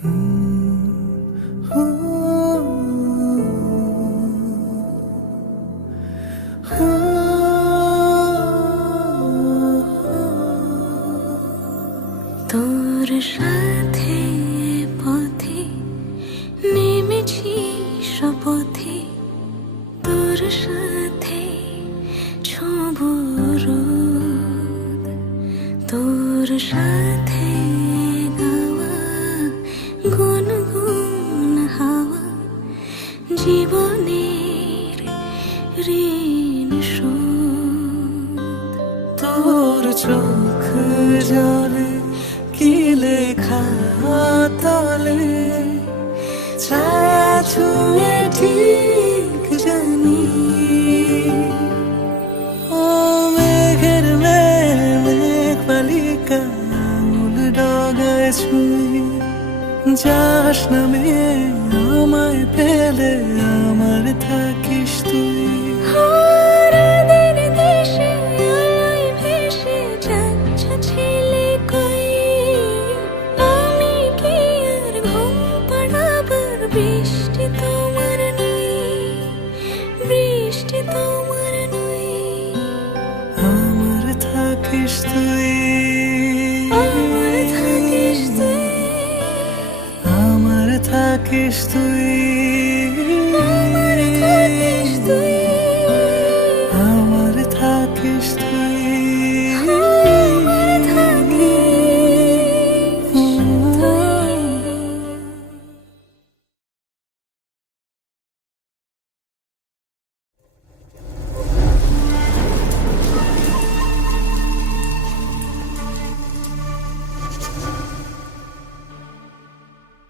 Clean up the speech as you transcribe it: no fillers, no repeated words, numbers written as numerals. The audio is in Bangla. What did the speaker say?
তোর সাথে পথে নেমেছি শপথে, তোর সাথে ছোঁব রোদ, তোর সাথে গাওয়া গুনগুন হাওয়া জীবনের ঋণ শোধ। তোর চোখ জলে কি লেখা তলে, ছায়া ছুঁয়ে ঠিক জানি। ও মেঘের মেঘ বালিকা মূল ডগায় ছুঁয়ে, যাস নামে আমায় পেলে আমার থাকিস তুই। বৃষ্টি তোমার নই, বৃষ্টি তোমার নই, আমার থাকিস তুই, আমার থাকিস তুই, আমার থাকিস তুই।